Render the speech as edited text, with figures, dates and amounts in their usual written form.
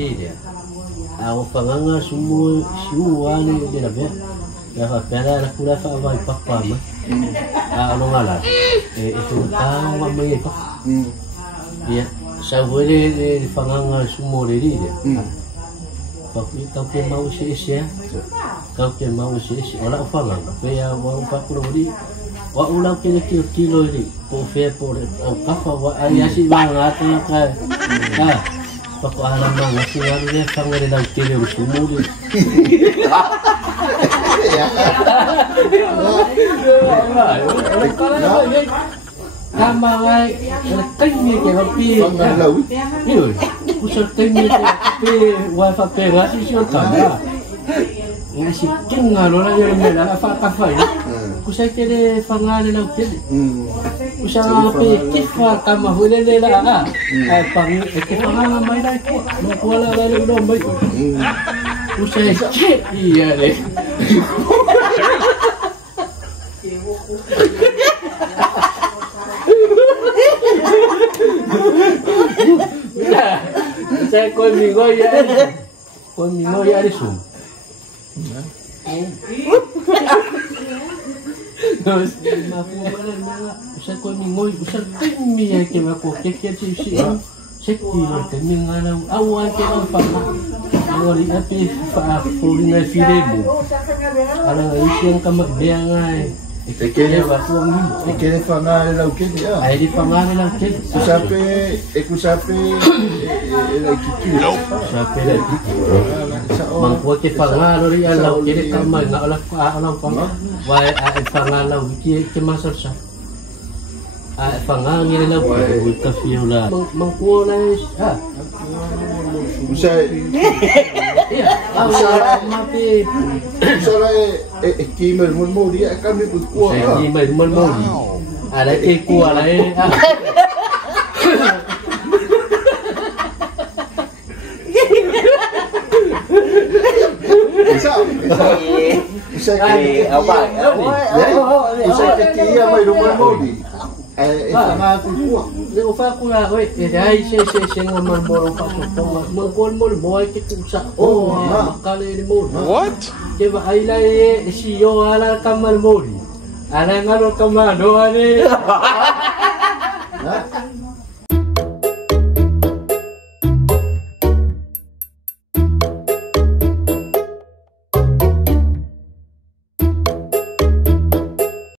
dia. Aku panganga semua ni dia dah biar. Ya pera aku dah faham papa mah. Ano ngalah. Itu tahu apa ni pak. Ya, saya boleh panganga semua dia. Pakai kau mau sia-sia. Kau mau sia-sia. Orang faham. Saya mau pakai ni. Wa ulang kilo ni. Kau fair por. Kau wa ayasi bangat kan. Pako alam na nga singarunya sang rin ang kilo sumuli. Tama nga tinggi ke happy. Yun. Kusar tinggi ke happy wifi pera si siya tama. Nga si king nga lo na yun na fa kusay kene fangalan ng kid. Kusang api kifa tama huli nila ka. Ay pang ikifangalan may na ko. Wala na lang daw may. Kusay shit iya le. Saya kau minggu ya ada sum. Terus usah kau minggu usah temi ya kena kau keknya sih sekti lah temi ngana awal kena faham awal ini apa pulihnya firemu ada isian kamak biangai Ikene fangare la ukene ya. Ai di fangare la ukene. Kusape la kitu. Sape la kitu. Mangko ke fangare ri la ukene kama na ala pang. Wai ai fangare la ukene ke masar sa. Ai fangare la ukene ka fiola. Mangko la ha. Usai. Usai mati. Usai kimer mon dia kami berkuah. Kimer mon ada ke kuah lah Usai apa? Usai ketia mai rumah modi. Sama aku kuah. Leo fa ku la oi, ai se ngamal boro pa so mangkol mo boy ke kusa. Oh, makale ni mo. What? Ke ba ai la si yo ala kamal mori. Ala ngalo kamado ani.